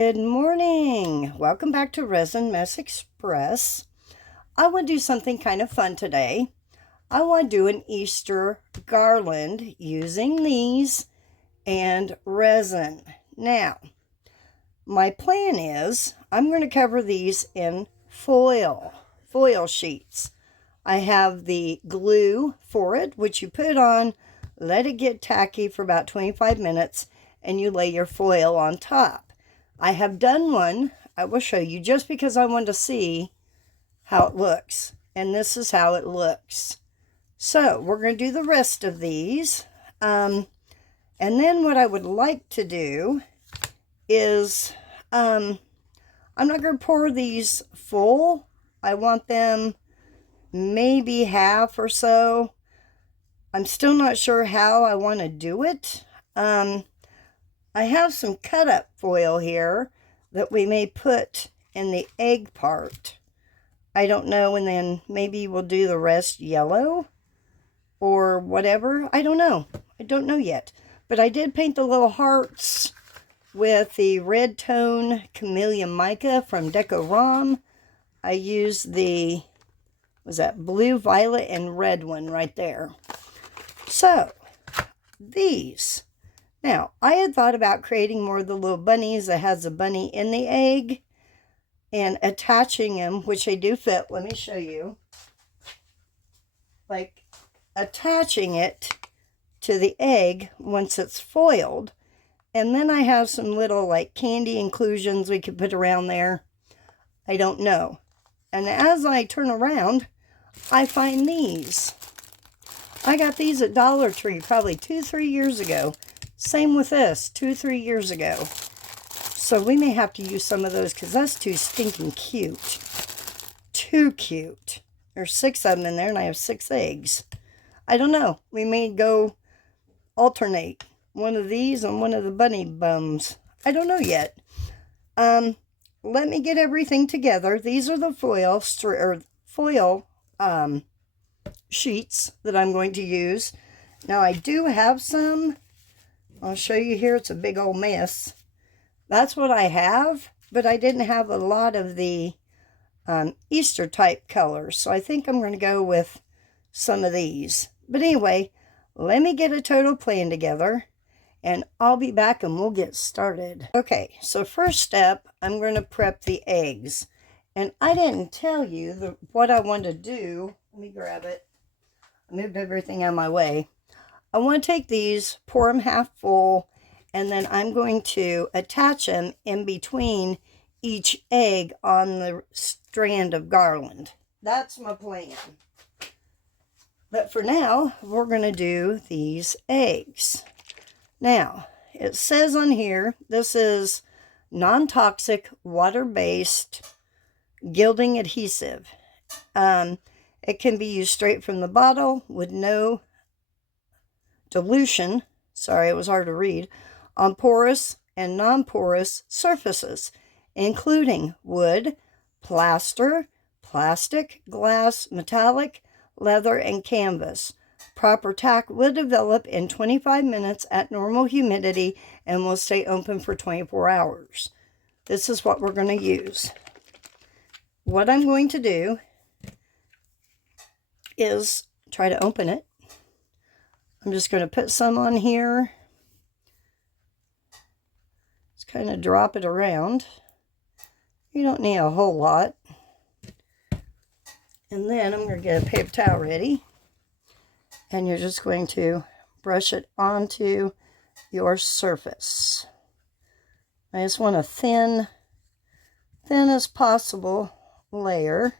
Good morning. Welcome back to Resin Mess Express. I want to do something kind of fun today. I want to do an Easter garland using these and resin. Now, my plan is I'm going to cover these in foil sheets. I have the glue for it, which you put on, let it get tacky for about 25 minutes, and you lay your foil on top. I have done one. I will show you just because I want to see how it looks. And this is how it looks. So we're going to do the rest of these. And then what I would like to do is, I'm not going to pour these full. I want them maybe half or so. I'm still not sure how I want to do it. I have some cut up foil here that we may put in the egg part. I don't know, and then maybe we'll do the rest yellow or whatever. I don't know. I don't know yet. But I did paint the little hearts with the red tone CHAMELEON mica from Decorom. I used the, was that blue, violet, and red one right there. So, these. Now, I had thought about creating more of the little bunnies that has a bunny in the egg and attaching them, which they do fit. Let me show you. Like attaching it to the egg once it's foiled. And then I have some little like candy inclusions we could put around there. I don't know. And as I turn around, I find these. I got these at Dollar Tree probably 2-3 years ago. Same with this, 2-3 years ago. So we may have to use some of those because that's too stinking cute. Too cute. There's 6 of them in there and I have 6 eggs. I don't know. We may go alternate. One of these and one of the bunny bums. I don't know yet. Let me get everything together. These are the foil sheets that I'm going to use. Now I do have some. I'll show you here. It's a big old mess. That's what I have, but I didn't have a lot of the Easter type colors. So I think I'm going to go with some of these. But anyway, let me get a total plan together and I'll be back and we'll get started. Okay, so first step, I'm going to prep the eggs. And I didn't tell you what I want to do. Let me grab it. I moved everything out of my way. I want to take these, pour them half full, and then I'm going to attach them in between each egg on the strand of garland. That's my plan. But for now, we're going to do these eggs. Now, it says on here, this is non-toxic, water-based gilding adhesive. It can be used straight from the bottle with no dilution, sorry, it was hard to read, on porous and non-porous surfaces, including wood, plaster, plastic, glass, metallic, leather, and canvas. Proper tack will develop in 25 minutes at normal humidity and will stay open for 24 hours. This is what we're going to use. What I'm going to do is try to open it. I'm just going to put some on here. Just kind of drop it around. You don't need a whole lot. And then I'm going to get a paper towel ready. And you're just going to brush it onto your surface. I just want a thin as possible layer.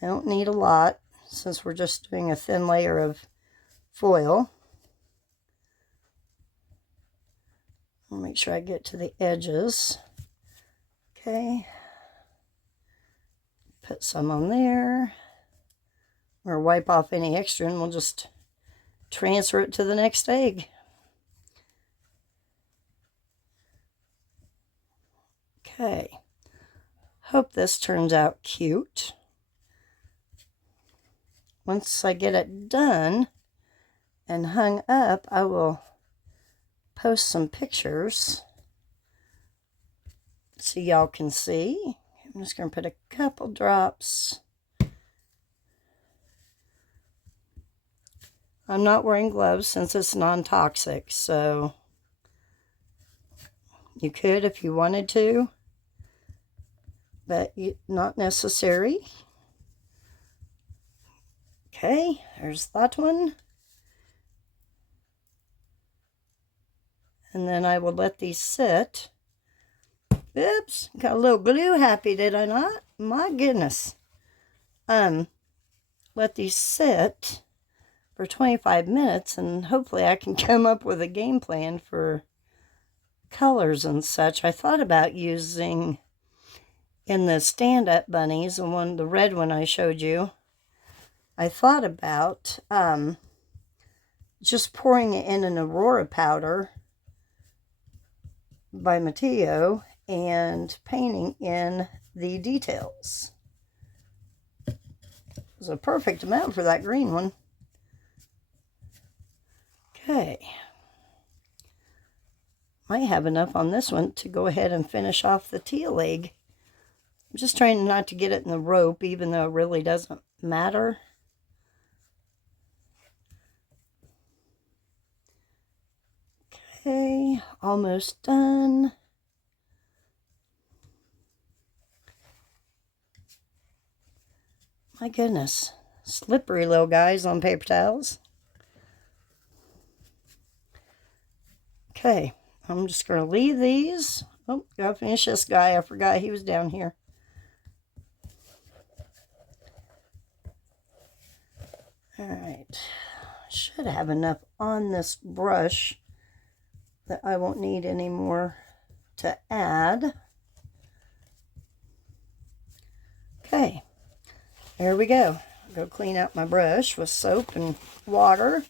I don't need a lot since we're just doing a thin layer of foil. I'll make sure I get to the edges. Okay. Put some on there. Or wipe off any extra and we'll just transfer it to the next egg. Okay. Hope this turns out cute. Once I get it done and hung up, I will post some pictures so y'all can see. I'm just going to put a couple drops. I'm not wearing gloves since it's non-toxic, so you could if you wanted to, but not necessary. Okay, there's that one. And then I will let these sit. Oops, got a little glue happy, did I not? My goodness. Let these sit for 25 minutes, and hopefully I can come up with a game plan for colors and such. I thought about using in the stand-up bunnies, the red one I showed you, I thought about just pouring it in an Aurora powder by Matio and painting in the details. It was a perfect amount for that green one. Okay. Might have enough on this one to go ahead and finish off the teal egg. I'm just trying not to get it in the rope, even though it really doesn't matter. Okay, almost done. My goodness, slippery little guys on paper towels. Okay, I'm just going to leave these. Oh, gotta finish this guy. I forgot he was down here. Alright, should have enough on this brush that I won't need any more to add. Okay, there we go. Go clean out my brush with soap and water.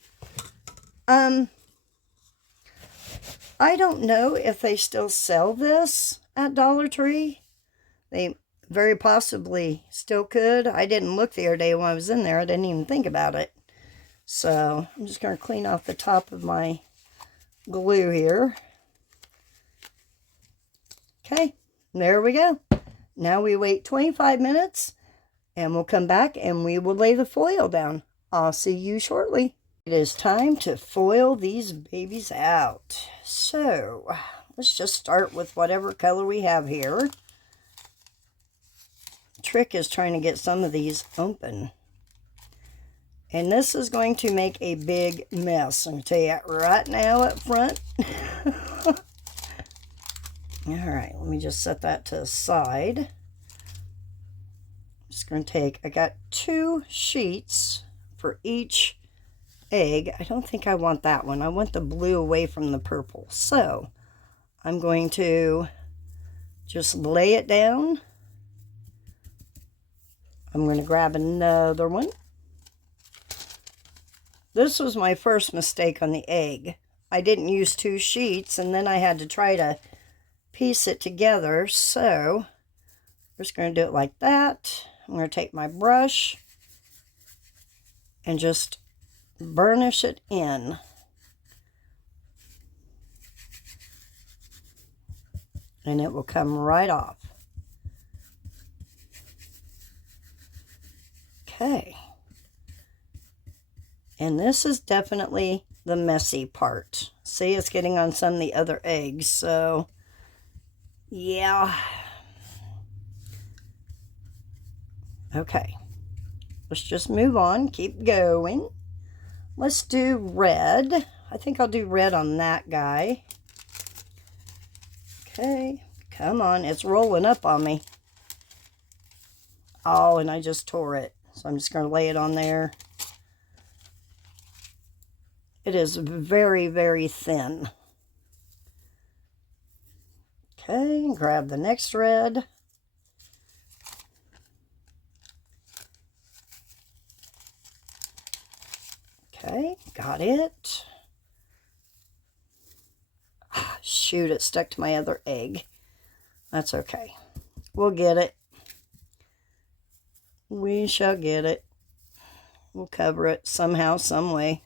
I don't know if they still sell this at Dollar Tree. They very possibly still could. I didn't look the other day when I was in there. I didn't even think about it. So I'm just going to clean off the top of my glue here. Okay, there we go. Now we wait 25 minutes and we'll come back and we will lay the foil down. I'll see you shortly. It is time to foil these babies out. So let's just start with whatever color we have here. The trick is trying to get some of these open. And this is going to make a big mess. I'm going to tell you that right now up front. Alright, let me just set that to the side. I'm just going to take, I got 2 sheets for each egg. I don't think I want that one. I want the blue away from the purple. So I'm going to just lay it down. I'm going to grab another one. This was my first mistake on the egg. I didn't use 2 sheets and then I had to try to piece it together. So we're just going to do it like that. I'm going to take my brush and just burnish it in. And it will come right off. Okay. And this is definitely the messy part. See, it's getting on some of the other eggs, so yeah. Okay. Let's just move on, keep going. Let's do red. I think I'll do red on that guy. Okay, come on, it's rolling up on me. Oh, and I just tore it. So I'm just going to lay it on there. It is very, very thin. Okay, grab the next red. Okay, got it. Ah, shoot, it stuck to my other egg. That's okay. We'll get it. We shall get it. We'll cover it somehow, some way.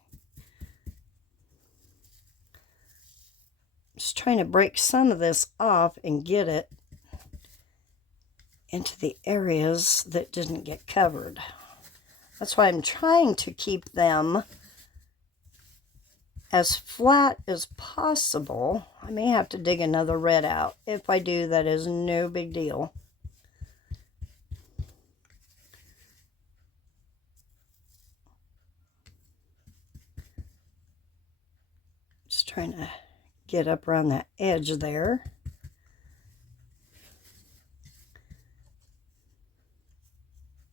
Just trying to break some of this off and get it. into the areas that didn't get covered. That's why I'm trying to keep them as flat as possible. I may have to dig another red out. If I do, that is no big deal. Just trying to get up around that edge there.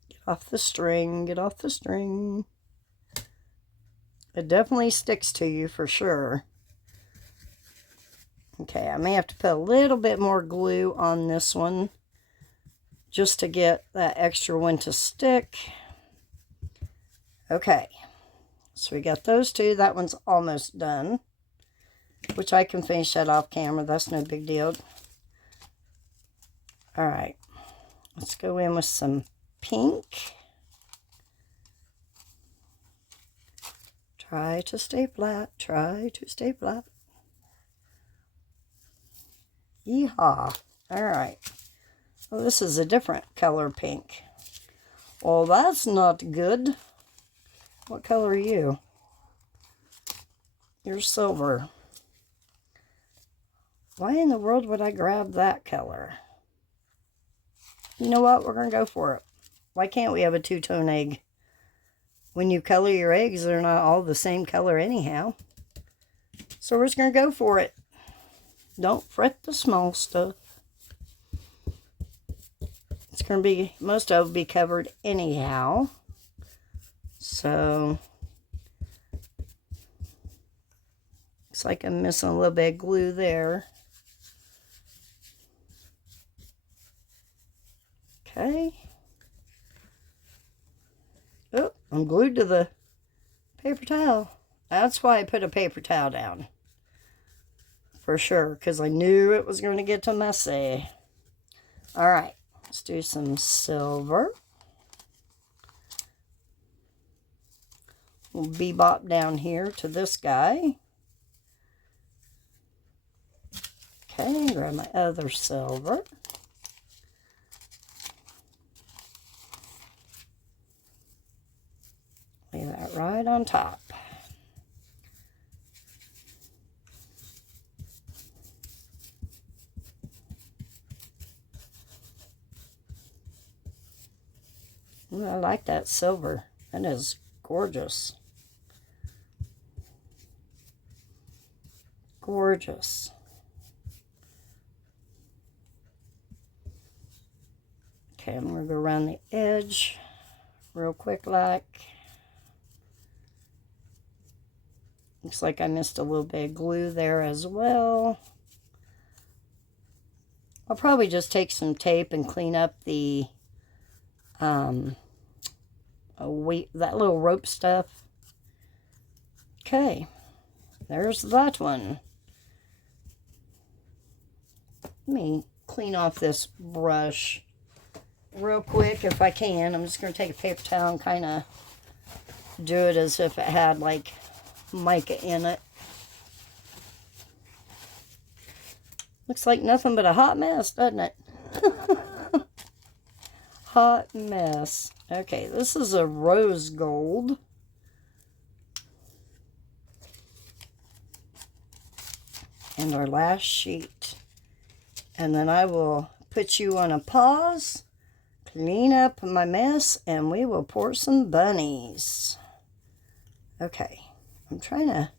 Get off the string, get off the string. It definitely sticks to you for sure. Okay, I may have to put a little bit more glue on this one just to get that extra one to stick. Okay, so we got those two. That one's almost done, which I can finish that off camera. That's no big deal. All right, let's go in with some pink. Try to stay flat. Try to stay flat. Yeehaw. All right. Well, this is a different color pink. Well, that's not good. What color are you? You're silver. Why in the world would I grab that color? You know what? We're going to go for it. Why can't we have a two-tone egg? When you color your eggs, they're not all the same color anyhow. So we're just going to go for it. Don't fret the small stuff. It's going to be, most of it will be covered anyhow. So, looks like I'm missing a little bit of glue there. Okay. Oh, I'm glued to the paper towel. That's why I put a paper towel down. For sure, because I knew it was going to get too messy. All right, let's do some silver. We'll bebop down here to this guy. Okay, grab my other silver. Lay that right on top. Ooh, I like that silver. That is gorgeous. Gorgeous. Okay, I'm going to go around the edge real quick like. Looks like I missed a little bit of glue there as well. I'll probably just take some tape and clean up the that little rope stuff. Okay, there's that one. Let me clean off this brush real quick if I can. I'm just going to take a paper towel and kind of do it as if it had like mica in it. Looks like nothing but a hot mess, doesn't it? Hot mess. Okay, this is a rose gold. And our last sheet. And then I will put you on a pause, clean up my mess, and we will pour some bunnies. Okay, I'm trying to...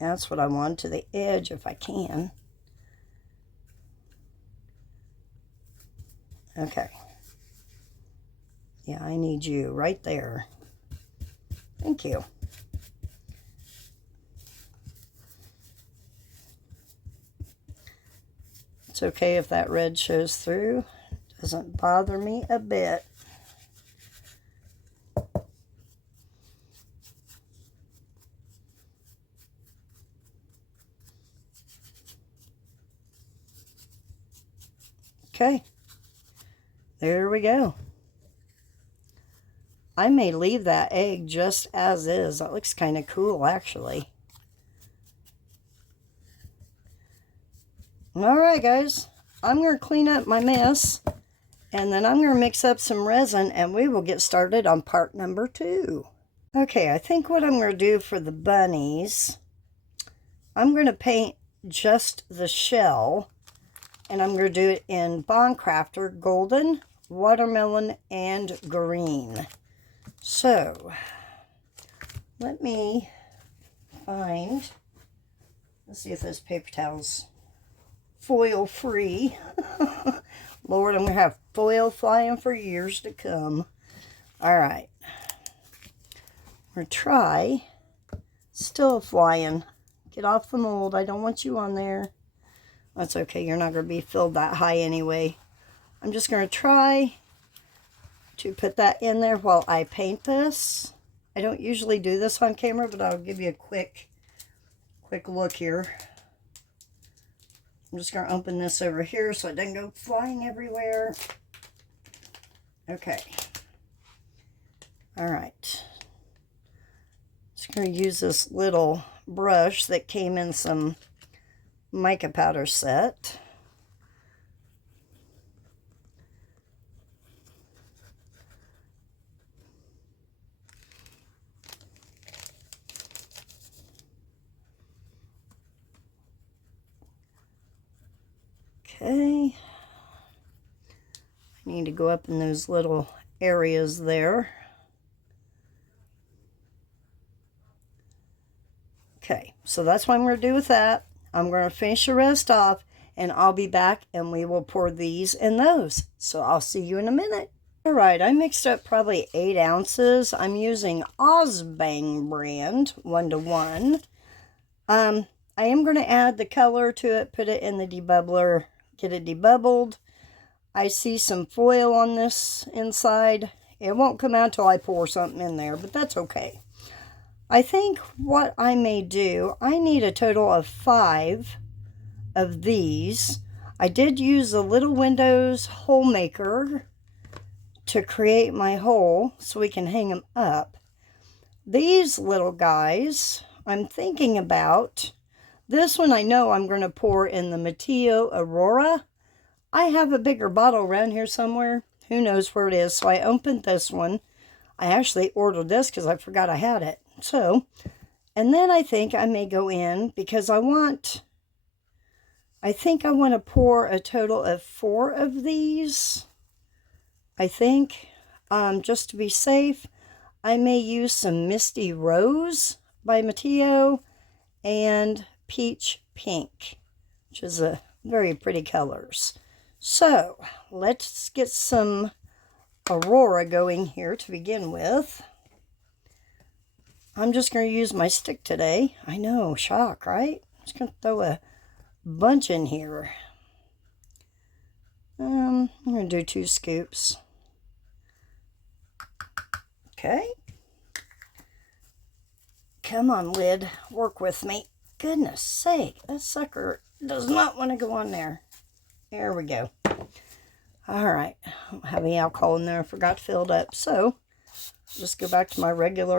That's what I want, to the edge if I can. Okay. Yeah, I need you right there. Thank you. It's okay if that red shows through. Doesn't bother me a bit. Okay. There we go. I may leave that egg just as is. That looks kind of cool, actually. All right, guys. I'm going to clean up my mess, and then I'm going to mix up some resin, and we will get started on part number 2. Okay, I think what I'm going to do for the bunnies, I'm going to paint just the shell, and I'm going to do it in Craftor Golden, Watermelon, and Green. So, let me find, let's see if this paper towel's foil free. Lord, I'm going to have foil flying for years to come. Alright. I'm going to try. Still flying. Get off the mold. I don't want you on there. That's okay. You're not going to be filled that high anyway. I'm just going to try to put that in there while I paint this. I don't usually do this on camera, but I'll give you a quick look here. I'm just going to open this over here so it doesn't go flying everywhere. Okay. Alright. Just going to use this little brush that came in some mica powder set. Okay, I need to go up in those little areas there. Okay, so that's what I'm going to do with that. I'm going to finish the rest off, and I'll be back, and we will pour these and those. So I'll see you in a minute. Alright, I mixed up probably 8 ounces. I'm using Ozbang brand, 1:1. I am going to add the color to it, put it in the debubbler, get it debubbled. I see some foil on this inside. It won't come out till I pour something in there, but that's okay. I think what I may do, I need a total of 5 of these. I did use the Little Windows hole maker to create my hole so we can hang them up. These little guys, I'm thinking about. This one I know I'm going to pour in the Matio Aurora. I have a bigger bottle around here somewhere. Who knows where it is. So I opened this one. I actually ordered this because I forgot I had it. So, and then I think I may go in because I think I want to pour a total of 4 of these. I think, just to be safe, I may use some Misty Rose by Matio and Peach Pink, which is a very pretty colors. So let's get some Aurora going here to begin with. I'm just going to use my stick today. I know, shock, right? I'm just going to throw a bunch in here. I'm going to do 2 scoops. Okay. Come on, lid. Work with me. Goodness sake, that sucker does not want to go on there. There we go. Alright, I don't have any alcohol in there. I forgot to fill it up. So, just go back to my regular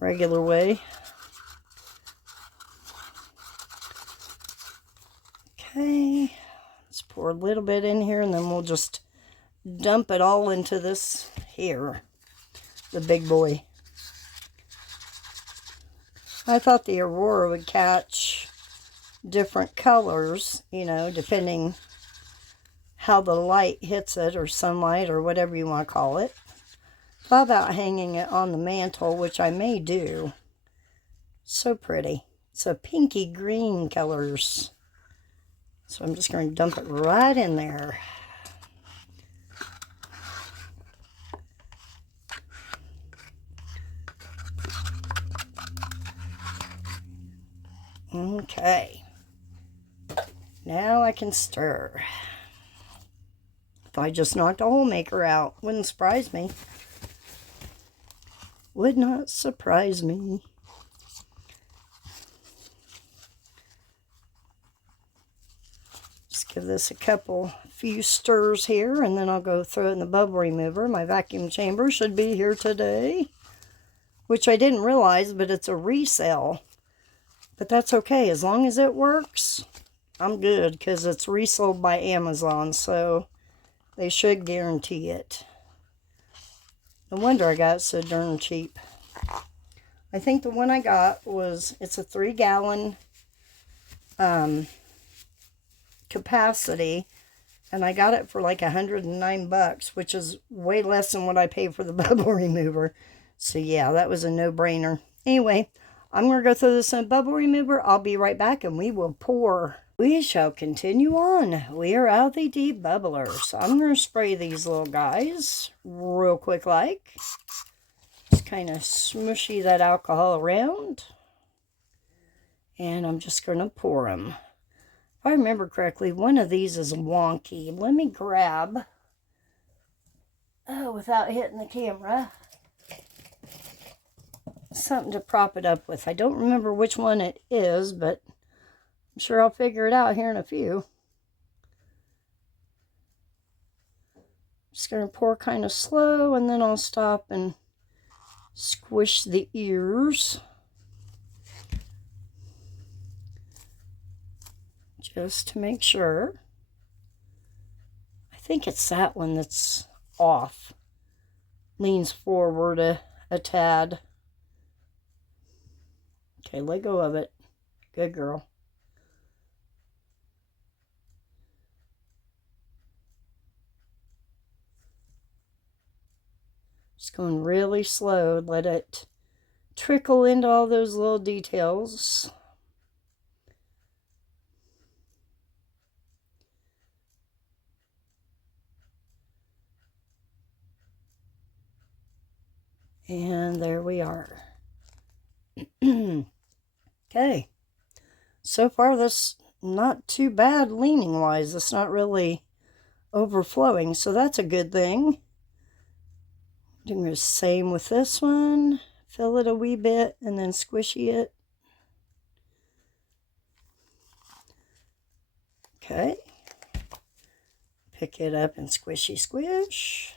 way. Okay, let's pour a little bit in here and then we'll just dump it all into this here, the big boy. I thought the Aurora would catch different colors, you know, depending how the light hits it, or sunlight, or whatever you want to call it. Thought about hanging it on the mantle, which I may do. So pretty. It's a pinky green colors. So I'm just going to dump it right in there. Okay, now I can stir. If I just knocked a hole maker out, wouldn't surprise me. Would not surprise me. Just give this a few stirs here, and then I'll go throw it in the bubble remover. My vacuum chamber should be here today, which I didn't realize, but it's a resale. But that's okay, as long as it works, I'm good because it's resold by Amazon, so they should guarantee it. No wonder I got it so darn cheap. I think the one I got was, it's a 3-gallon capacity, and I got it for like $109, which is way less than what I paid for the bubble remover. So yeah, that was a no-brainer. Anyway, I'm going to go throw this in a bubble remover. I'll be right back and we will pour. We shall continue on. We are out the debubbler. So I'm going to spray these little guys real quick like. Just kind of smushy that alcohol around. And I'm just going to pour them. If I remember correctly, one of these is wonky. Let me grab, without hitting the camera, something to prop it up with. I don't remember which one it is, but I'm sure I'll figure it out here in a few. Just going to pour kind of slow, and then I'll stop and squish the ears. Just to make sure. I think it's that one that's off. Leans forward a tad. Okay, let go of it. Good girl. Just going really slow. Let it trickle into all those little details. And there we are. Okay. So far, this not too bad leaning wise. It's not really overflowing, so that's a good thing. Doing the same with this one. Fill it a wee bit and then squishy it. Okay. Pick it up and squishy squish.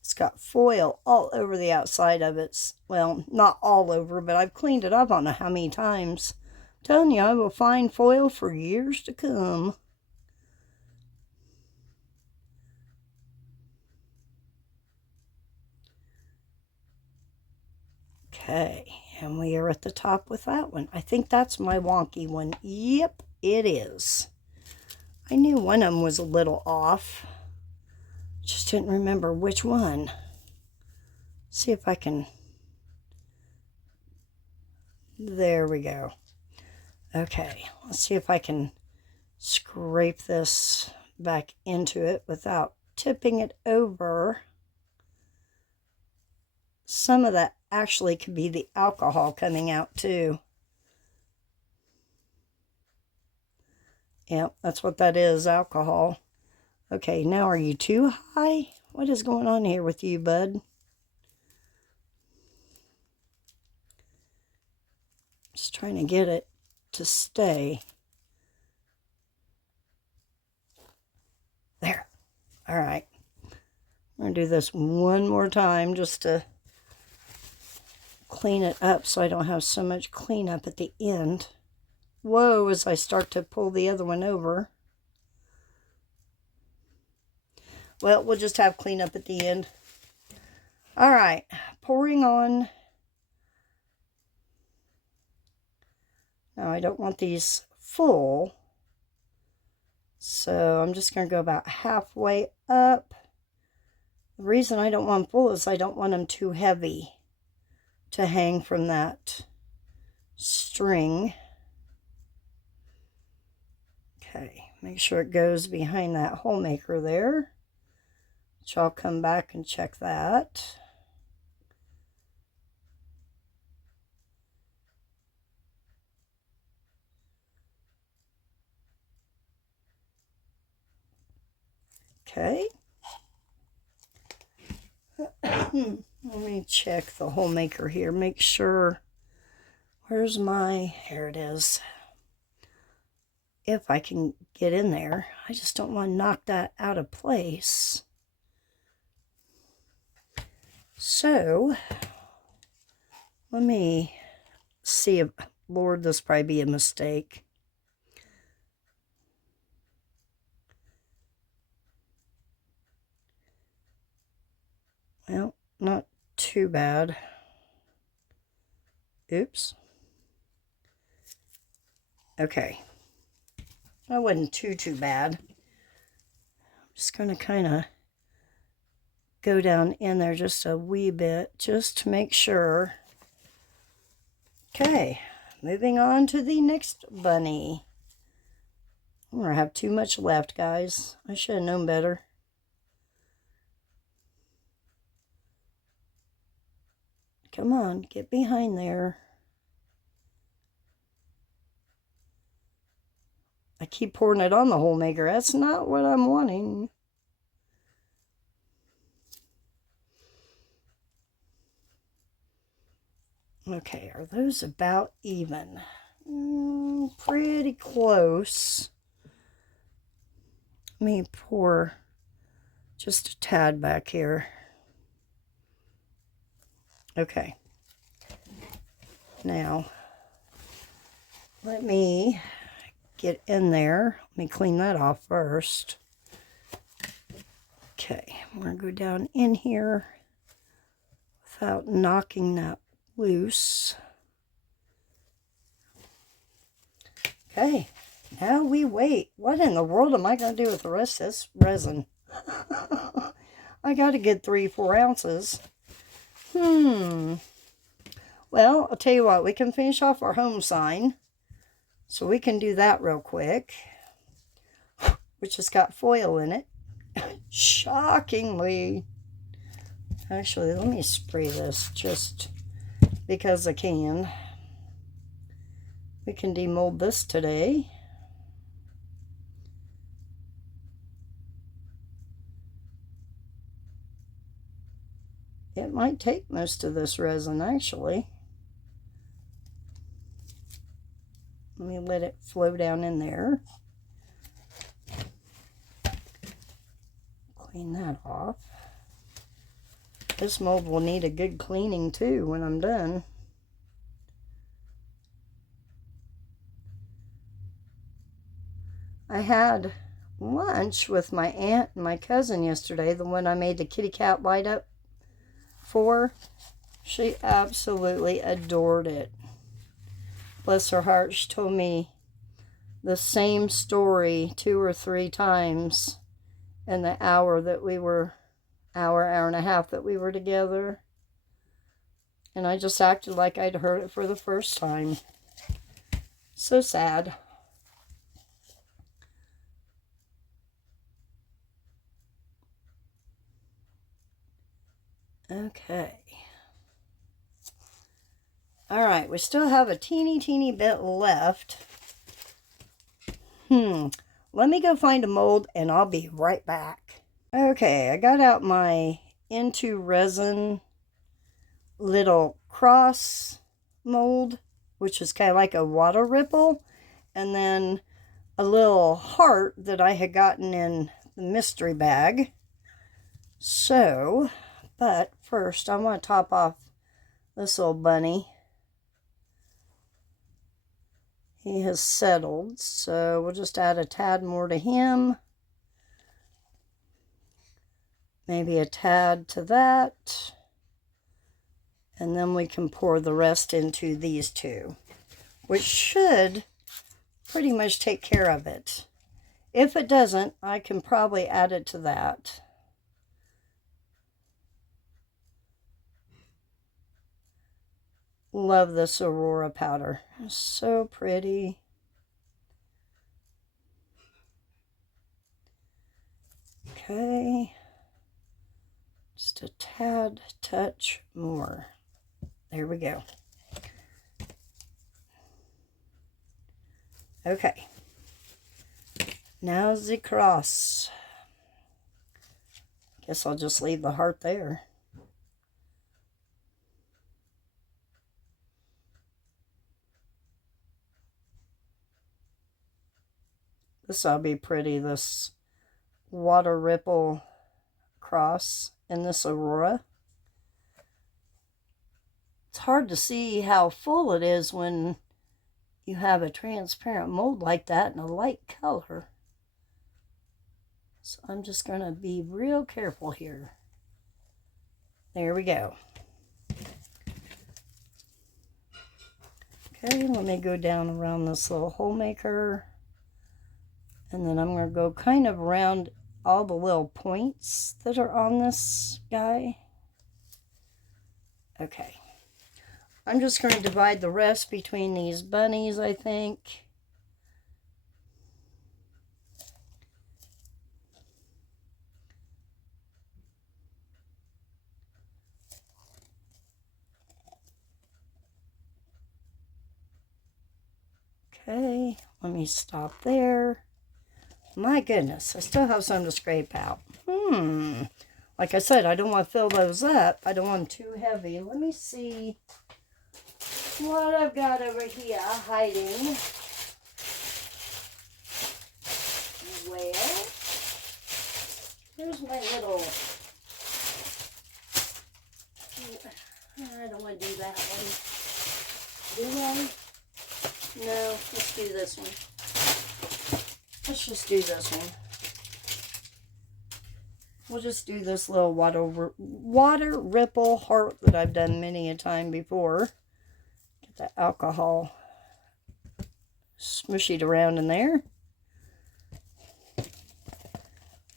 It's got foil all over the outside of it. Well, not all over, but I've cleaned it up. I don't know how many times. I'm telling you, I will find foil for years to come. Okay, and we are at the top with that one. I think that's my wonky one. Yep, it is. I knew one of them was a little off. Just didn't remember which one. See if I can. There we go. Okay, let's see if I can scrape this back into it without tipping it over. Some of that actually could be the alcohol coming out too. Yep, that's what that is, alcohol. Okay, now are you too high? What is going on here with you, bud? Just trying to get it to stay. There. All right. I'm going to do this one more time just to clean it up so I don't have so much cleanup at the end. Whoa, as I start to pull the other one over. Well, we'll just have cleanup at the end. All right, pouring on. Now, I don't want these full, so I'm just going to go about halfway up. The reason I don't want them full is I don't want them too heavy to hang from that string. Okay, make sure it goes behind that hole maker there. So I'll come back and check that. Okay. Let me check the hole maker here. Make sure. Where's my... Here it is. If I can get in there. I just don't want to knock that out of place. So, let me see if... Lord, this probably be a mistake. Well, not too bad. Oops. Okay. That wasn't too bad. I'm just going to kind of go down in there just a wee bit, just to make sure. Okay, moving on to the next bunny. I'm going to have too much left, guys. I should have known better. Come on, get behind there. I keep pouring it on the hole maker. That's not what I'm wanting. Okay, are those about even? Pretty close. Let me pour just a tad back here. Okay. Now, let me get in there. Let me clean that off first. Okay, I'm going to go down in here without knocking that loose. Okay, now we wait. What in the world am I going to do with the rest of this resin? I got to get 3-4 ounces. Well, I'll tell you what. We can finish off our home sign. So we can do that real quick. Which has got foil in it. Shockingly. Actually, let me spray this just because I can. We can demold this today. It might take most of this resin, actually. Let me let it flow down in there. Clean that off. This mold will need a good cleaning too when I'm done. I had lunch with my aunt and my cousin yesterday, the one I made the kitty cat light up for. She absolutely adored it. Bless her heart, she told me the same story 2 or 3 times in the hour and a half that we were together. And I just acted like I'd heard it for the first time. So sad. Okay. Alright, we still have a teeny bit left. Let me go find a mold and I'll be right back. Okay, I got out my Into Resin little cross mold, which is kind of like a water ripple, and then a little heart that I had gotten in the mystery bag. So, but first I want to top off this little bunny. He has settled, so we'll just add a tad more to him. Maybe a tad to that. And then we can pour the rest into these two, which should pretty much take care of it. If it doesn't, I can probably add it to that. Love this Aurora powder. It's so pretty. Okay. Just a tad touch more. There we go. Okay. Now the cross. Guess I'll just leave the heart there. This will be pretty, this water ripple cross in this Aurora. It's hard to see how full it is when you have a transparent mold like that in a light color. So I'm just going to be real careful here. There we go. Okay, let me go down around this little hole maker. And then I'm going to go kind of around all the little points that are on this guy. Okay. I'm just going to divide the rest between these bunnies, I think. Okay, let me stop there. My goodness, I still have some to scrape out. Like I said, I don't want to fill those up. I don't want them too heavy. Let me see what I've got over here hiding. Well, here's my little... I don't want to do that one. Do I? No, let's do this one. Let's just do this one. We'll just do this little water ripple heart that I've done many a time before. Get that alcohol smushied around in there.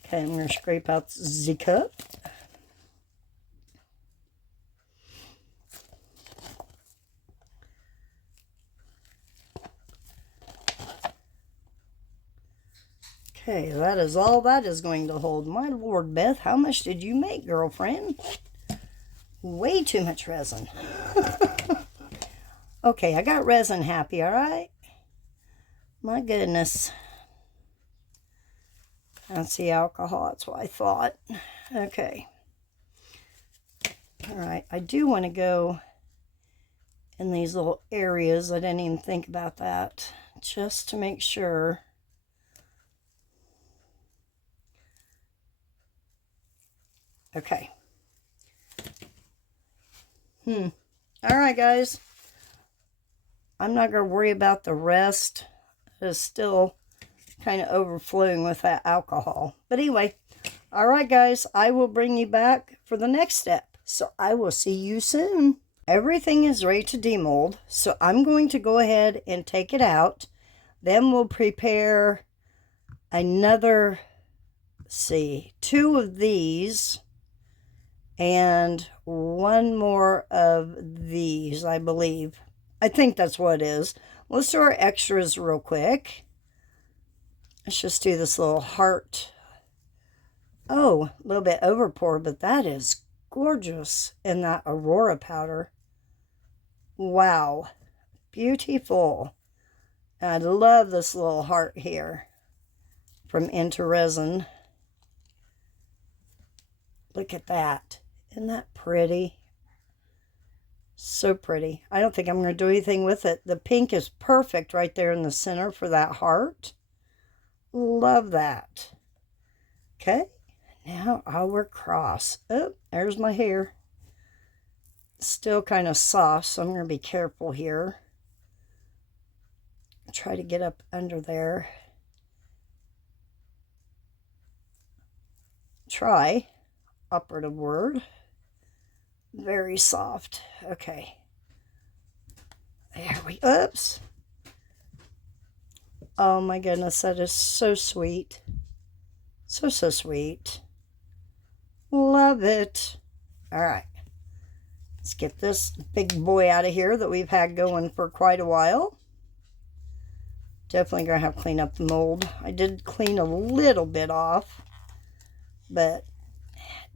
Okay, I'm going to scrape out the cup. Okay, that is all that is going to hold. My Lord, Beth, how much did you make, girlfriend? Way too much resin. Okay, I got resin happy, all right? My goodness. That's the alcohol, that's what I thought. Okay. All right, I do want to go in these little areas. I didn't even think about that. Just to make sure. Okay. All right, guys. I'm not going to worry about the rest. It's still kind of overflowing with that alcohol. But anyway, all right, guys. I will bring you back for the next step. So I will see you soon. Everything is ready to demold. So I'm going to go ahead and take it out. Then we'll prepare another, let's see, 2 of these. And 1 more of these, I believe. I think that's what it is. Let's do our extras real quick. Let's just do this little heart. Oh, a little bit overpour, but that is gorgeous in that Aurora powder. Wow. Beautiful. I love this little heart here from Into Resin. Look at that. Isn't that pretty? So pretty. I don't think I'm going to do anything with it. The pink is perfect right there in the center for that heart. Love that. Okay. Now I'll work cross. Oh, there's my hair. Still kind of soft, so I'm going to be careful here. Try to get up under there. Try. Operative word. Very soft. Okay. There we, oops. Oh my goodness, that is so sweet. So sweet. Love it. All right. Let's get this big boy out of here that we've had going for quite a while. Definitely going to have to clean up the mold. I did clean a little bit off, but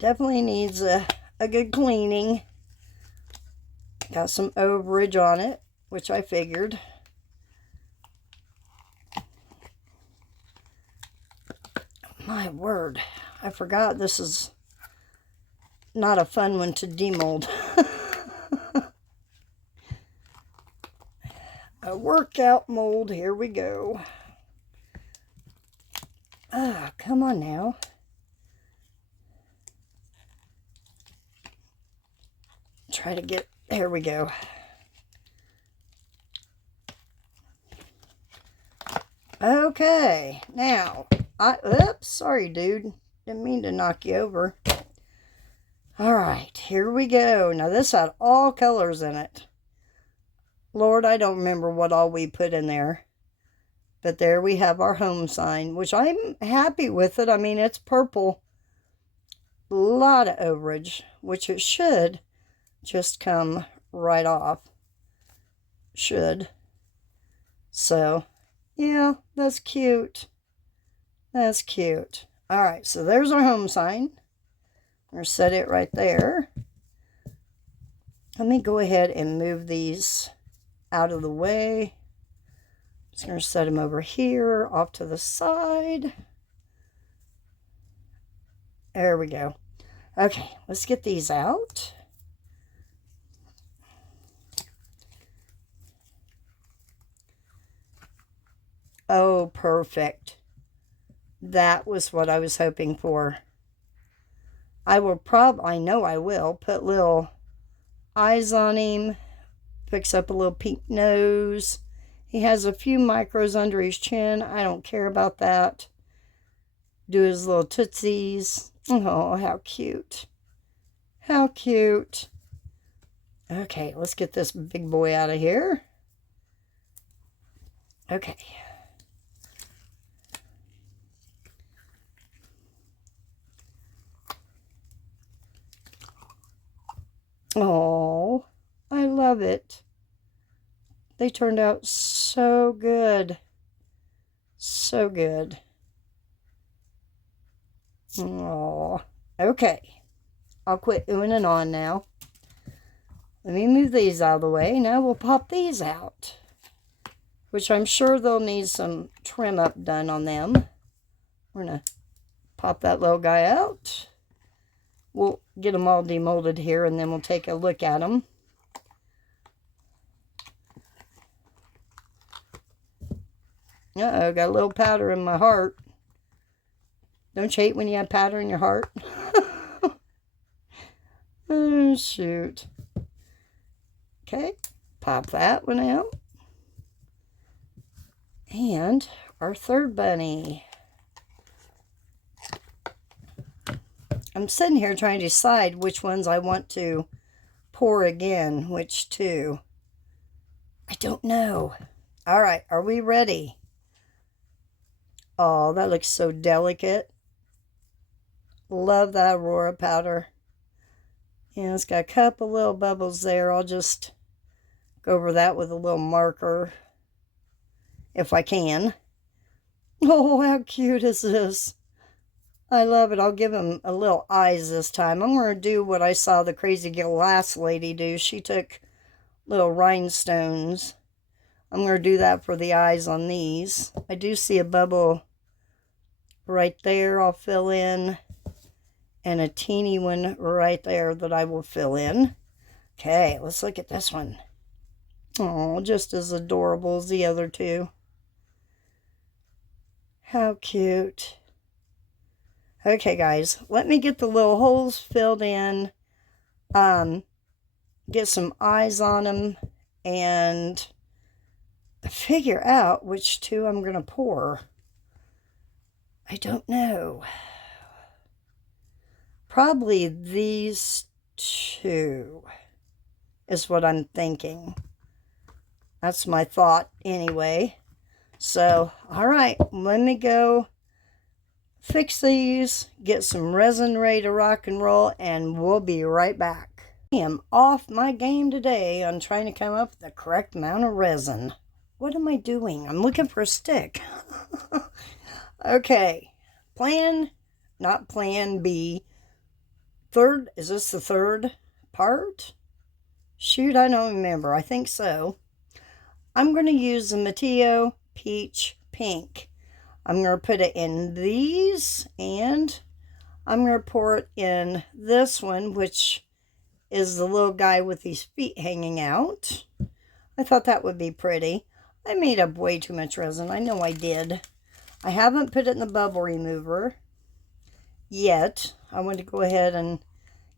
definitely needs a good cleaning. Got some overage on it, which I figured. My word, I forgot this is not a fun one to demold. A workout mold, here we go. Ah, come on now. Try to get, there we go. Okay, now, oops, sorry dude, didn't mean to knock you over. All right, here we go. Now this had all colors in it. Lord, I don't remember what all we put in there. But there we have our home sign, which I'm happy with it. I mean, it's purple. A lot of overage, which it should just come right off. Should. So, yeah, that's cute. That's cute. All right, so there's our home sign. I'm going to set it right there. Let me go ahead and move these out of the way. Just going to set them over here, off to the side. There we go. Okay, let's get these out. Oh, perfect. That was what I was hoping for. I know I will put little eyes on him. Picks up a little pink nose. He has a few micros under his chin. I don't care about that. Do his little tootsies. Oh, how cute. How cute. Okay, let's get this big boy out of here. Okay. Oh, I love it. They turned out so good. So good. Oh, okay. I'll quit oohing and on now. Let me move these out of the way. Now we'll pop these out, which I'm sure they'll need some trim up done on them. We're going to pop that little guy out. We'll get them all demolded here, and then we'll take a look at them. Uh-oh, got a little powder in my heart. Don't you hate when you have powder in your heart? Oh, shoot. Okay, pop that one out. And our third bunny. I'm sitting here trying to decide which ones I want to pour again, which two. I don't know. All right, are we ready? Oh, that looks so delicate. Love that Aurora powder. Yeah, it's got a couple little bubbles there. I'll just go over that with a little marker if I can. Oh, how cute is this? I love it. I'll give him a little eyes this time. I'm going to do what I saw the crazy glass lady do. She took little rhinestones. I'm going to do that for the eyes on these. I do see a bubble right there I'll fill in, and a teeny one right there that I will fill in. Okay, let's look at this one. Oh, just as adorable as the other two. How cute. Okay, guys, let me get the little holes filled in, get some eyes on them, and figure out which two I'm going to pour. I don't know. Probably these two is what I'm thinking. That's my thought anyway. So, all right, let me go fix these, get some resin ready to rock and roll, and we'll be right back. I am off my game today on trying to come up with the correct amount of resin. What am I doing? I'm looking for a stick. Okay, not plan B. Third, is this the third part? Shoot, I don't remember. I think so. I'm going to use the Matio Peach Pink. I'm going to put it in these, and I'm going to pour it in this one, which is the little guy with his feet hanging out. I thought that would be pretty. I made up way too much resin. I know I did. I haven't put it in the bubble remover yet. I want to go ahead and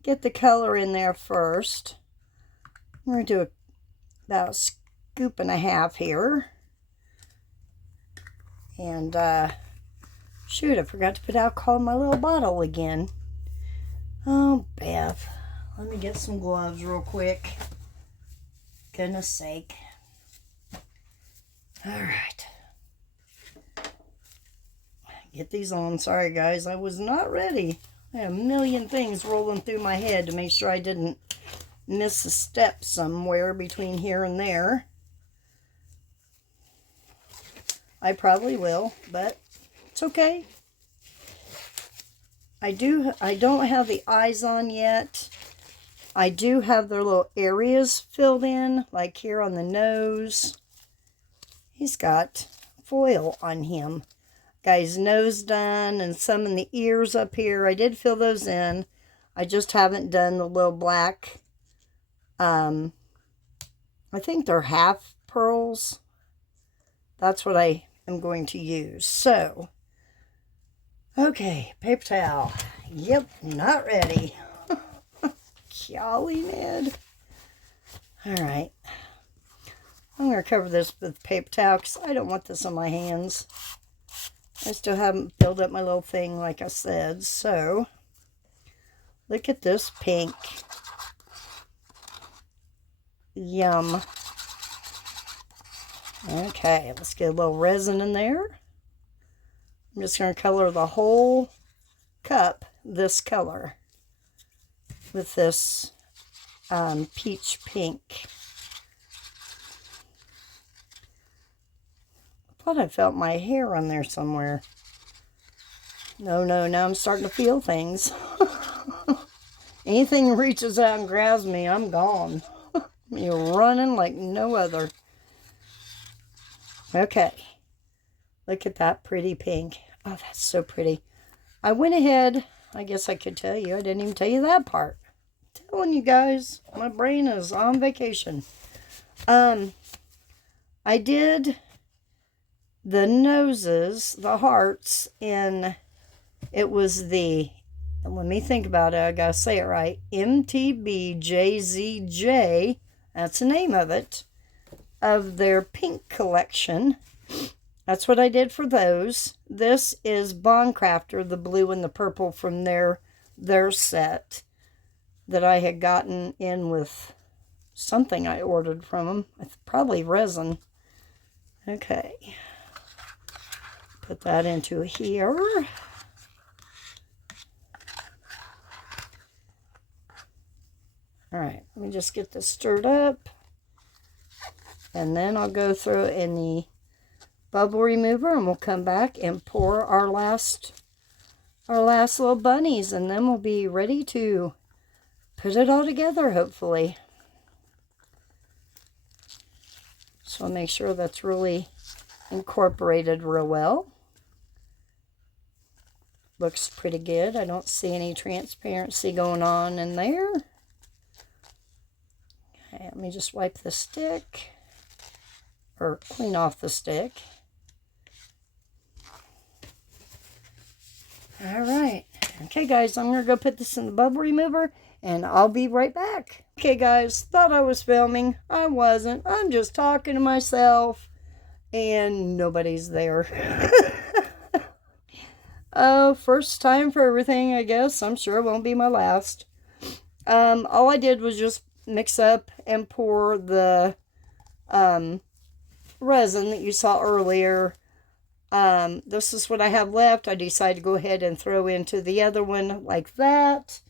get the color in there first. I'm going to do about a scoop and a half here. And, shoot, I forgot to put alcohol in my little bottle again. Oh, Beth. Let me get some gloves real quick. Goodness sake. Alright. Get these on. Sorry, guys. I was not ready. I had a million things rolling through my head to make sure I didn't miss a step somewhere between here and there. I probably will, but it's okay. I don't have the eyes on yet. I do have their little areas filled in, like here on the nose. He's got foil on him. Got his nose done and some in the ears up here. I did fill those in. I just haven't done the little black, I think they're half pearls. That's what I am going to use. So, okay, paper towel. Yep, not ready. Golly, Ned. Alright. I'm going to cover this with paper towel because I don't want this on my hands. I still haven't filled up my little thing like I said. So, look at this pink. Yum. Okay, let's get a little resin in there. I'm just going to color the whole cup this color with this peach pink. I thought I felt my hair on there somewhere. No, now I'm starting to feel things. Anything reaches out and grabs me, I'm gone. You're running like no other. Okay. Look at that pretty pink. Oh, that's so pretty. I went ahead. I guess I could tell you. I didn't even tell you that part. I'm telling you guys, my brain is on vacation. I did the noses, the hearts, in, it was the, let me think about it, I gotta say it right, MTBJZJ, that's the name of it, of their pink collection. That's what I did for those. This is Craftor, the blue and the purple from their set that I had gotten in with something I ordered from them. Probably resin. Okay. Put that into here. Alright, let me just get this stirred up. And then I'll go through it in the bubble remover and we'll come back and pour our last little bunnies, and then we'll be ready to put it all together, hopefully. So I'll make sure that's really incorporated real well. Looks pretty good. I don't see any transparency going on in there. Okay, let me just wipe the stick, or clean off the stick. Alright. Okay, guys, I'm going to go put this in the bubble remover, and I'll be right back. Okay, guys, thought I was filming. I wasn't. I'm just talking to myself, and nobody's there. First time for everything, I guess. I'm sure it won't be my last. All I did was just mix up and pour the resin that you saw earlier. This is what I have left. I decided to go ahead and throw into the other one like that.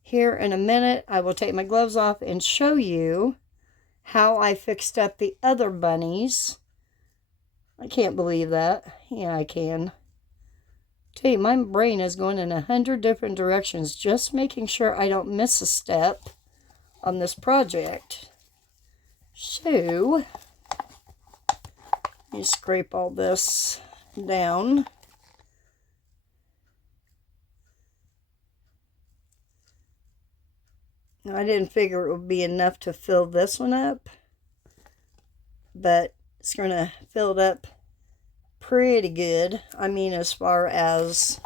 Here in a minute, I will take my gloves off and show you how I fixed up the other bunnies. I can't believe that. Yeah, I can. Tell you, my brain is going in 100 different directions, just making sure I don't miss a step on this project. So, let me scrape all this down. Now, I didn't figure it would be enough to fill this one up, but it's going to fill it up pretty good. I mean, as far as,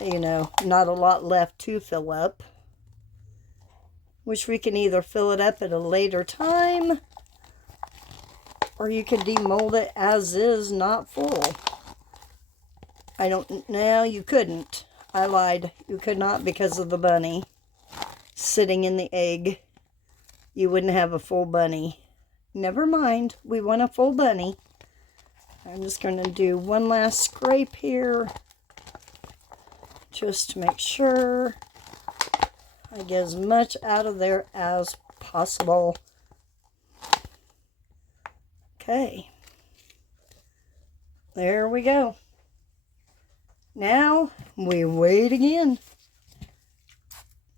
you know, not a lot left to fill up, which we can either fill it up at a later time, or you can demold it as is, not full. I don't know, you couldn't. I lied. You could not because of the bunny sitting in the egg. You wouldn't have a full bunny. Never mind. We want a full bunny. I'm just going to do one last scrape here, just to make sure I get as much out of there as possible. Okay. There we go. Now we wait again.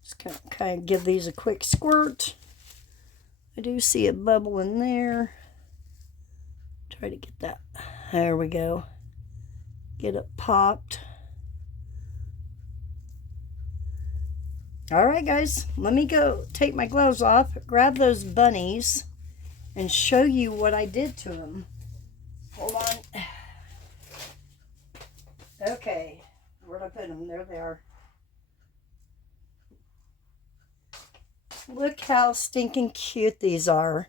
Just kind of give these a quick squirt. I do see a bubble in there. Try to get that. There we go. Get it popped. All right, guys. Let me go take my gloves off, grab those bunnies, and show you what I did to them. Hold on. Okay. Where'd I put them? There they are. Look how stinking cute these are.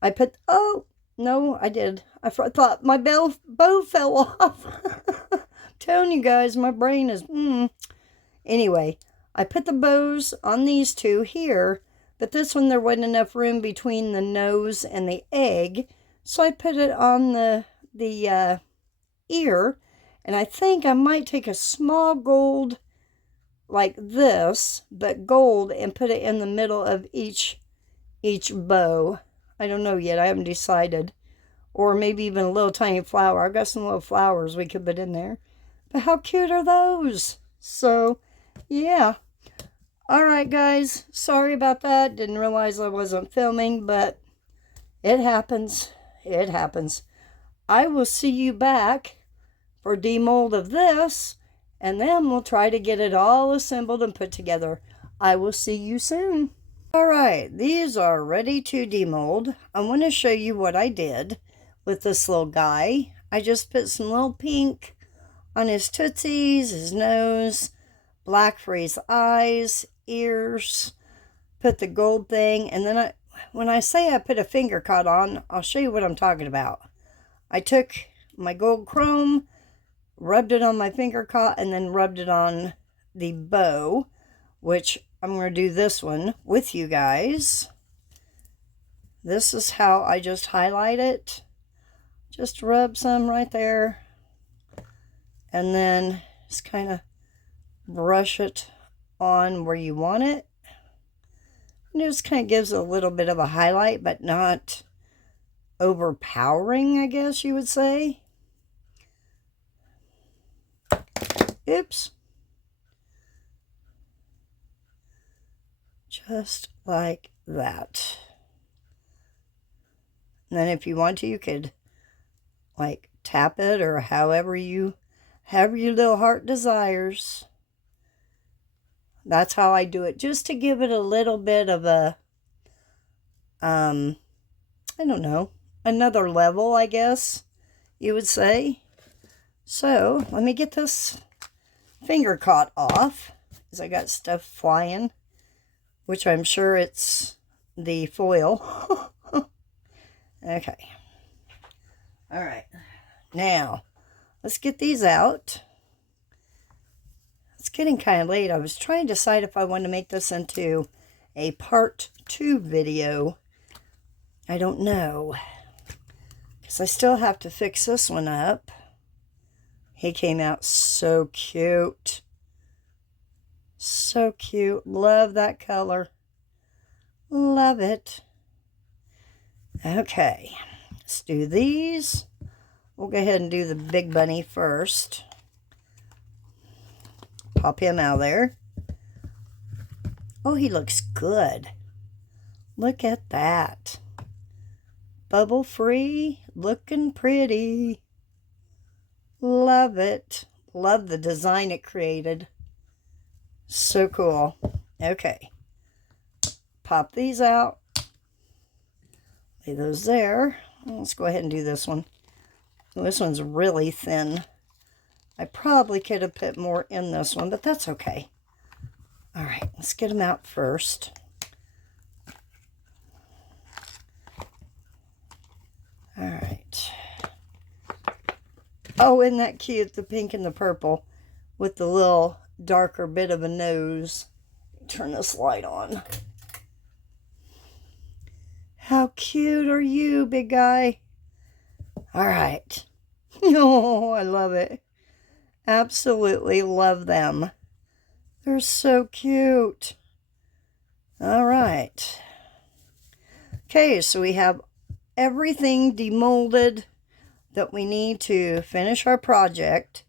I put... Oh! No, I did. I thought my bow fell off. I'm telling you guys, my brain is... Anyway, I put the bows on these two here, but this one there wasn't enough room between the nose and the egg, so I put it on the ear, and I think I might take a small gold like this, but gold, and put it in the middle of each bow. I don't know yet. I haven't decided. Or maybe even a little tiny flower. I've got some little flowers we could put in there. But how cute are those? So, yeah. Alright, guys. Sorry about that. Didn't realize I wasn't filming, but it happens. It happens. I will see you back for demold of this, and then we'll try to get it all assembled and put together. I will see you soon. Alright, these are ready to demold. I want to show you what I did with this little guy. I just put some little pink on his tootsies, his nose, black for his eyes, ears, put the gold thing, and then when I say I put a finger cut on, I'll show you what I'm talking about. I took my gold chrome, rubbed it on my finger cut, and then rubbed it on the bow, which I'm going to do this one with you guys. This is how I just highlight it. Just rub some right there. And then just kind of brush it on where you want it. And it just kind of gives a little bit of a highlight, but not overpowering, I guess you would say. Oops. Just like that. And then if you want to, you could like tap it or however your little heart desires. That's how I do it, just to give it a little bit of a, I don't know, another level, I guess you would say. So let me get this finger caught off, because I got stuff flying, which I'm sure it's the foil. Okay. All right. Now, let's get these out. It's getting kind of late. I was trying to decide if I want to make this into a part 2 video. I don't know, because I still have to fix this one up. He came out so cute. So cute. Love that color. Love it. Okay. Let's do these. We'll go ahead and do the big bunny first. Pop him out of there. Oh, he looks good. Look at that. Bubble free. Looking pretty. Love it. Love the design it created. So cool. Okay. Pop these out. Lay those there. Let's go ahead and do this one. This one's really thin. I probably could have put more in this one, but that's okay. All right, let's get them out first. All right. Oh, isn't that cute? The pink and the purple. with the little darker bit of a nose. Turn this light on. How cute are you, big guy? All right. Oh, I love it. Absolutely love them. They're so cute. All right. Okay, so we have everything demolded that we need to finish our project.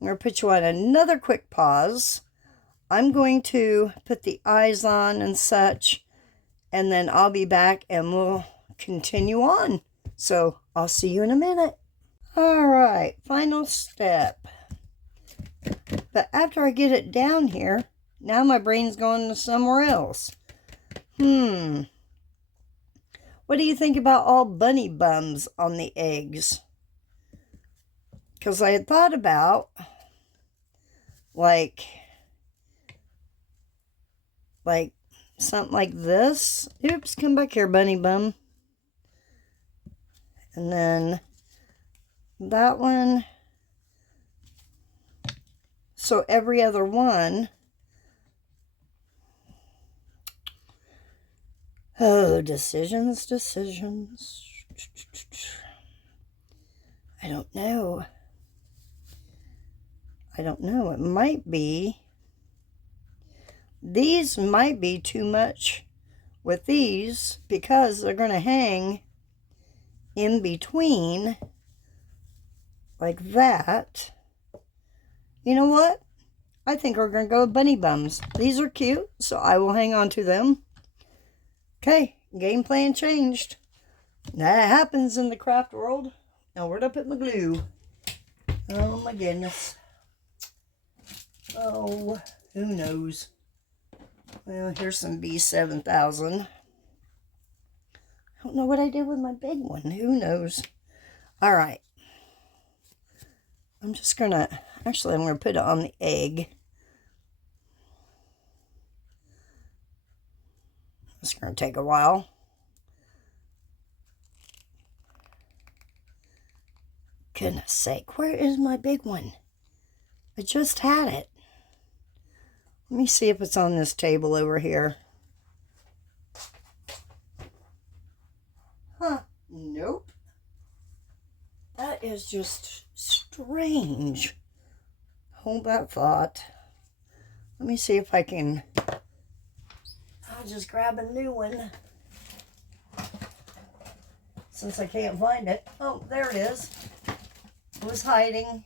I'm going to put you on another quick pause. I'm going to put the eyes on and such, and then I'll be back and we'll continue on. So I'll see you in a minute. All right, final step. But after I get it down here, now my brain's going somewhere else. What do you think about all bunny bums on the eggs? Because I had thought about, like something like this. Oops, come back here, bunny bum. And then that one. So every other one. Oh, decisions. I don't know. It might be. These might be too much with these because they're going to hang in between like that. You know what? I think we're going to go with bunny bums. These are cute, so I will hang on to them. Okay, game plan changed. That happens in the craft world. Now, where'd I put my glue? Oh, my goodness. Oh, who knows? Well, here's some B7000. I don't know what I did with my big one. Who knows? All right. I'm just going to... Actually, I'm going to put it on the egg. It's going to take a while. Goodness sake, where is my big one? I just had it. Let me see if it's on this table over here. Huh, nope. That is just strange. Hold that thought. Let me see if I can... I'll just grab a new one. Since I can't find it. Oh, there it is. It was hiding.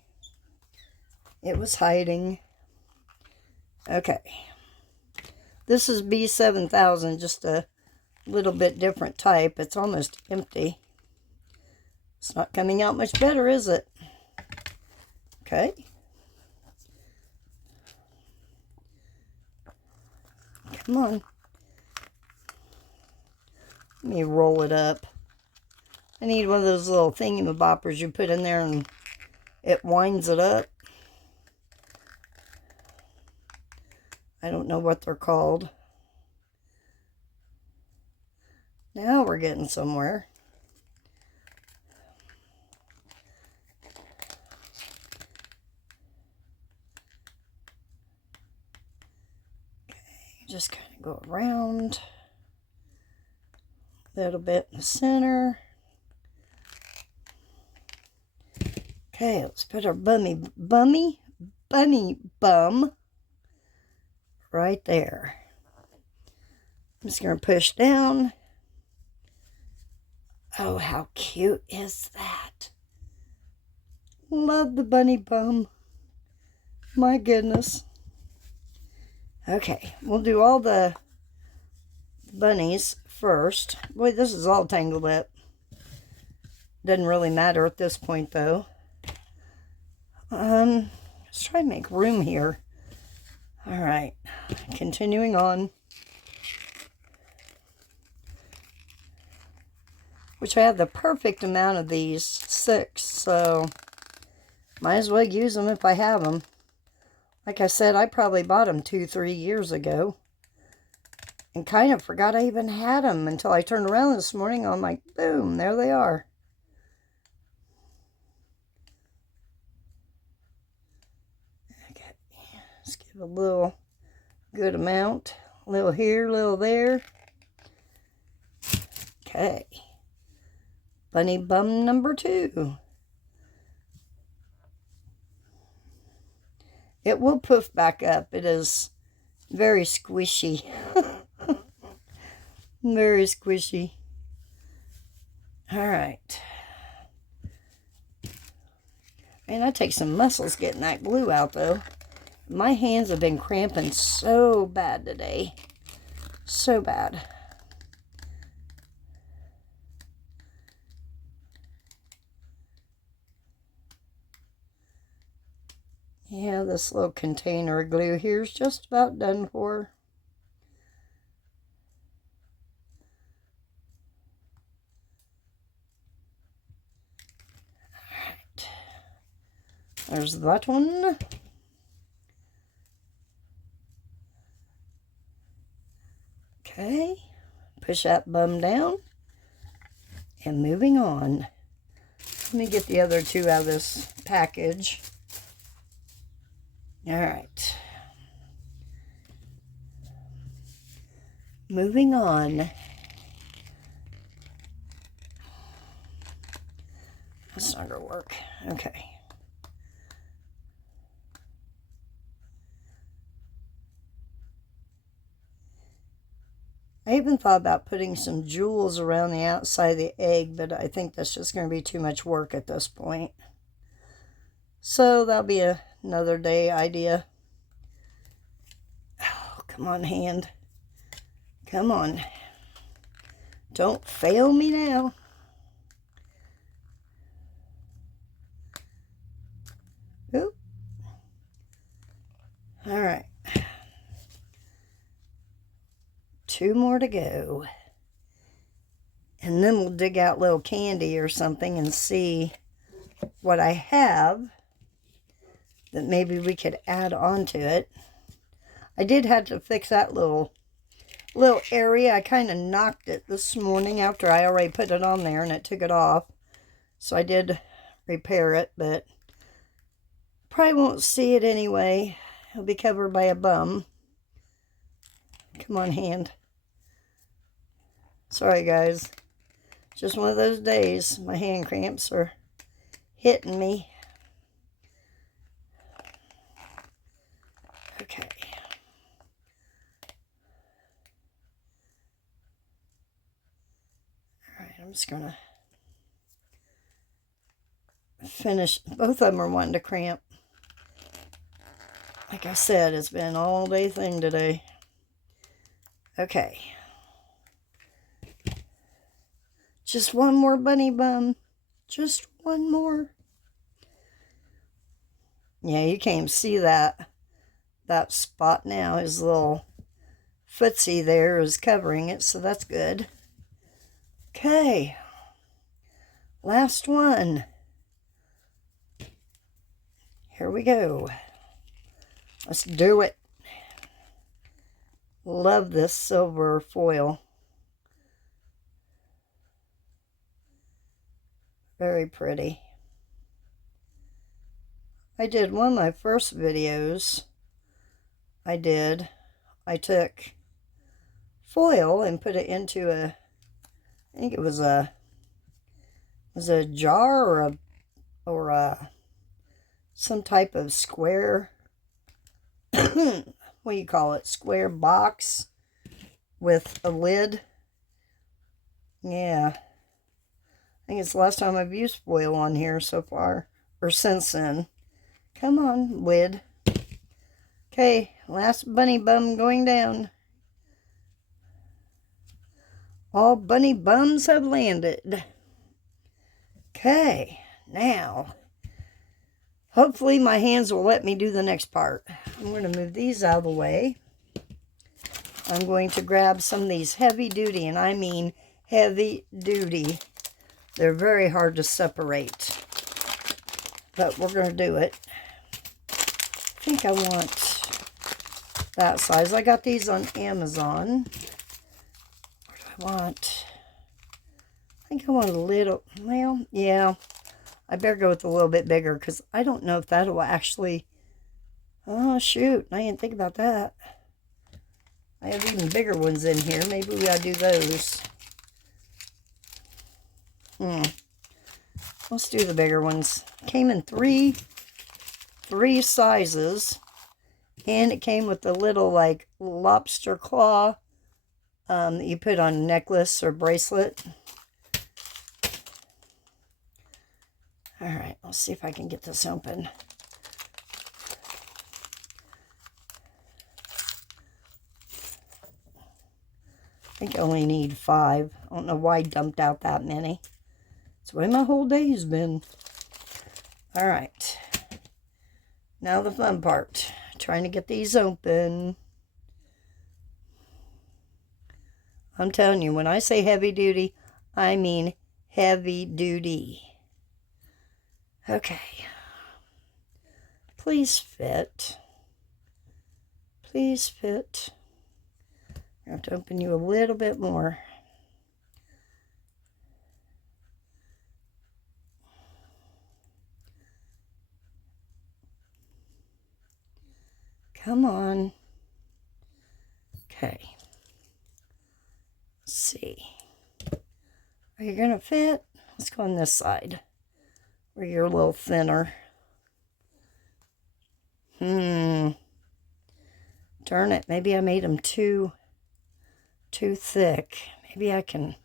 It was hiding. Okay. This is B7000, just a little bit different type. It's almost empty. It's not coming out much better, is it? Okay. Come on. Let me roll it up. I need one of those little thingamaboppers you put in there and it winds it up. I don't know what they're called. Now we're getting somewhere. Okay, just kind of go around a little bit in the center. Okay, let's put our bunny bum right there. I'm just going to push down. Oh, how cute is that? Love the bunny bum. My goodness. Okay, we'll do all the bunnies first. Boy, this is all tangled up. Doesn't really matter at this point, though. Let's try and make room here. All right, continuing on. Which I have the perfect amount of these, 6, so might as well use them if I have them. Like I said, I probably bought them 2-3 years ago. And kind of forgot I even had them until I turned around this morning. I'm like, boom, there they are. Let's give a little good amount. A little here, a little there. Okay. Bunny bum number 2. It will poof back up. It is very squishy. Very squishy. All right. Man, that takes some muscles getting that glue out, though. My hands have been cramping so bad today. So bad. Yeah, this little container of glue here is just about done for. Alright. There's that one. Okay. Push that bum down. And moving on. Let me get the other 2 out of this package. All right. Moving on. That's not going to work. Okay. I even thought about putting some jewels around the outside of the egg, but I think that's just going to be too much work at this point. So that'll be another day idea. Oh, come on, hand. Come on. Don't fail me now. Oop. All right. 2 more to go. And then we'll dig out little candy or something and see what I have that maybe we could add on to it. I did have to fix that little area. I kind of knocked it this morning after I already put it on there and it took it off. So I did repair it, but probably won't see it anyway. It'll be covered by a bum. Come on, hand. Sorry, guys. Just one of those days. My hand cramps are hitting me. Okay. Alright, I'm just going to finish. Both of them are wanting to cramp. Like I said, it's been an all-day thing today. Okay. Just one more bunny bum. Just one more. Yeah, you can't even see that spot now. His little footsie there is covering it, so that's good. Okay. Last one. Here we go. Let's do it. Love this silver foil. Very pretty. I did one of my first videos. I took foil and put it into I think it was a jar or some type of square, what do you call it, square box with a lid. Yeah. I think it's the last time I've used foil on here so far, or since then. Come on, lid. Okay, last bunny bum going down. All bunny bums have landed. Okay, now, hopefully my hands will let me do the next part. I'm going to move these out of the way. I'm going to grab some of these heavy duty, and I mean heavy duty. They're very hard to separate, but we're going to do it. I think I want that size. I got these on Amazon. What do I want? I think I want a little, well, yeah. I better go with a little bit bigger because I don't know if that will actually Oh, shoot. I didn't think about that. I have even bigger ones in here. Maybe we gotta do those. Let's do the bigger ones. Came in three sizes. And it came with the little, like, lobster claw that you put on a necklace or bracelet. Alright, let's see if I can get this open. I think I only need 5. I don't know why I dumped out that many. It's the way my whole day's been. Alright. Now the fun part. Trying to get these open. I'm telling you, when I say heavy duty, I mean heavy duty. Okay. Please fit. Please fit. I have to open you a little bit more. Come on. Okay. Let's see. Are you going to fit? Let's go on this side where you're a little thinner. Darn it. Maybe I made them too thick. Maybe I can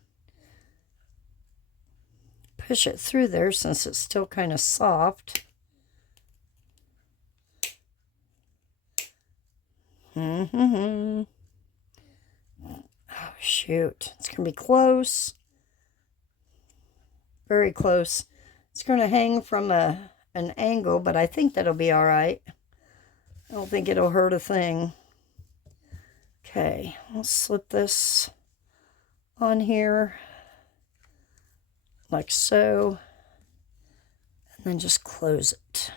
push it through there since it's still kind of soft. Oh, shoot. It's going to be close. Very close. It's going to hang from an angle, but I think that'll be all right. I don't think it'll hurt a thing. Okay, I'll slip this on here like so, and then just close it.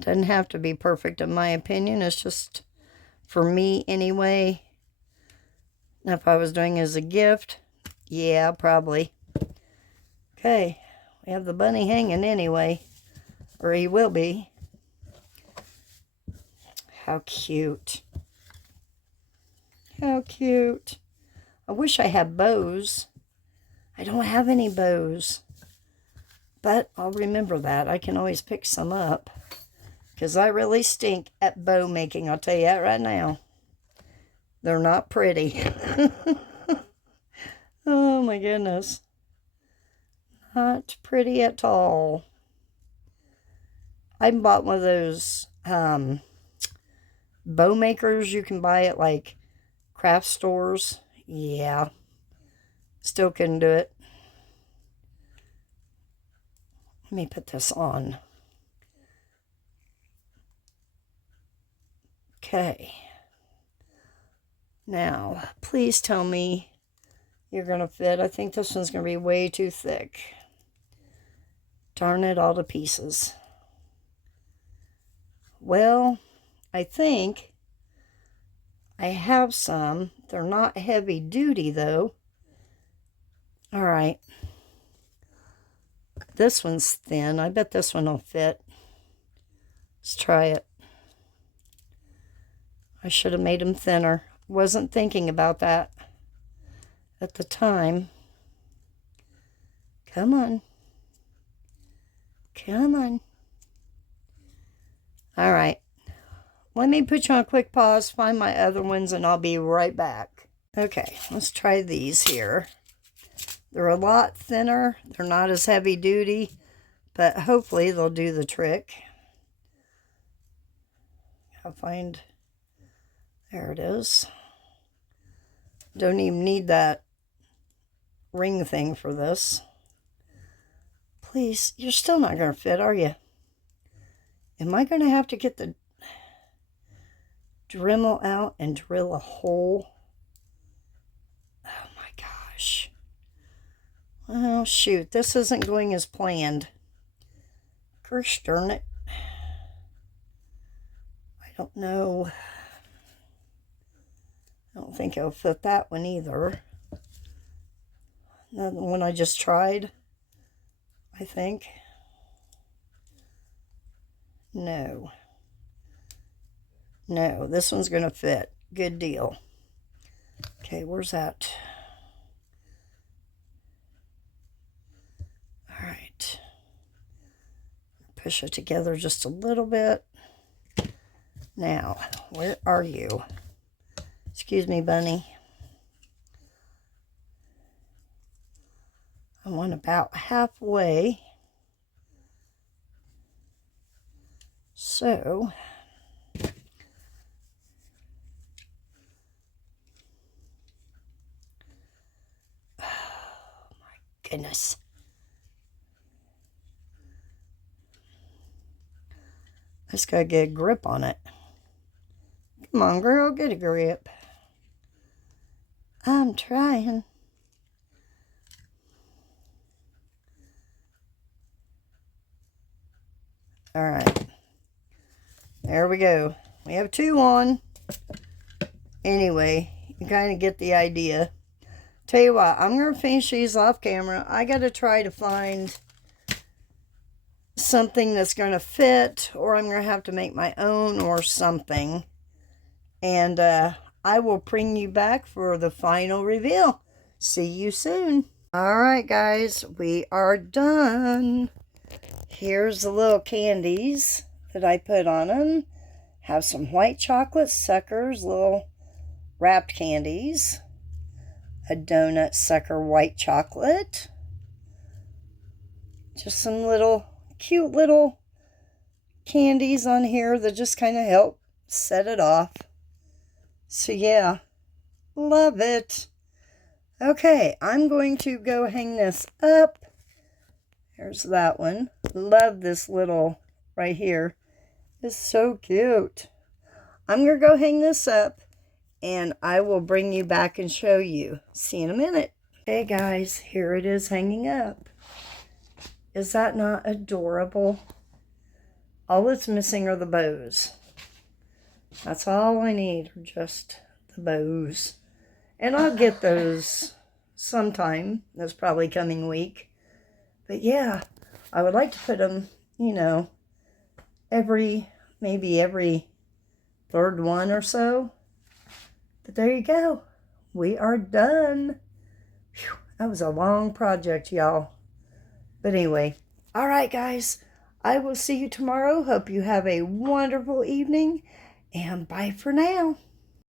Doesn't have to be perfect in my opinion. It's just for me anyway. Now, if I was doing it as a gift, yeah, probably. Okay, we have the bunny hanging anyway, or he will be. How cute. How cute. I wish I had bows. I don't have any bows, but I'll remember that. I can always pick some up. Because I really stink at bow making, I'll tell you that right now. They're not pretty. Oh my goodness. Not pretty at all. I bought one of those bow makers you can buy at like craft stores. Yeah. Still couldn't do it. Let me put this on. Okay. Now, please tell me you're going to fit. I think this one's going to be way too thick. Darn it all to pieces. Well, I think I have some. They're not heavy duty, though. All right. This one's thin. I bet this one will fit. Let's try it. I should have made them thinner. Wasn't thinking about that at the time. Come on. Come on. All right. Let me put you on a quick pause, find my other ones, and I'll be right back. Okay, let's try these here. They're a lot thinner. They're not as heavy duty, but hopefully they'll do the trick. I'll find... There it is. Don't even need that ring thing for this. Please, you're still not going to fit, are you? Am I going to have to get the Dremel out and drill a hole? Oh my gosh. Oh shoot, this isn't going as planned. Gosh darn it. I don't know. I don't think it'll fit that one either. The one I just tried. I think. No. No, this one's going to fit. Good deal. Okay, where's that? All right. Push it together just a little bit. Now, where are you? Excuse me, Bunny. I want about halfway. So, oh my goodness. I just gotta get a grip on it. Come on, girl, get a grip. I'm trying. All right. There we go. We have 2 on. Anyway, you kind of get the idea. Tell you what, I'm going to finish these off camera. I got to try to find something that's going to fit, or I'm going to have to make my own or something. And I will bring you back for the final reveal. See you soon. All right, guys, we are done. Here's the little candies that I put on them. Have some white chocolate suckers, little wrapped candies. A donut sucker white chocolate. Just some little cute little candies on here that just kind of help set it off. So yeah, love it. Okay, I'm going to go hang this up. Here's that one. Love this little right here. It's so cute. I'm going to go hang this up, and I will bring you back and show you. See you in a minute. Okay, guys, here it is hanging up. Is that not adorable? All it's missing are the bows. That's all I need, are just the bows. And I'll get those sometime. That's probably coming week. But yeah, I would like to put them, you know, maybe every 3rd one or so. But there you go. We are done. Whew, that was a long project, y'all. But anyway, all right, guys. I will see you tomorrow. Hope you have a wonderful evening. And bye for now.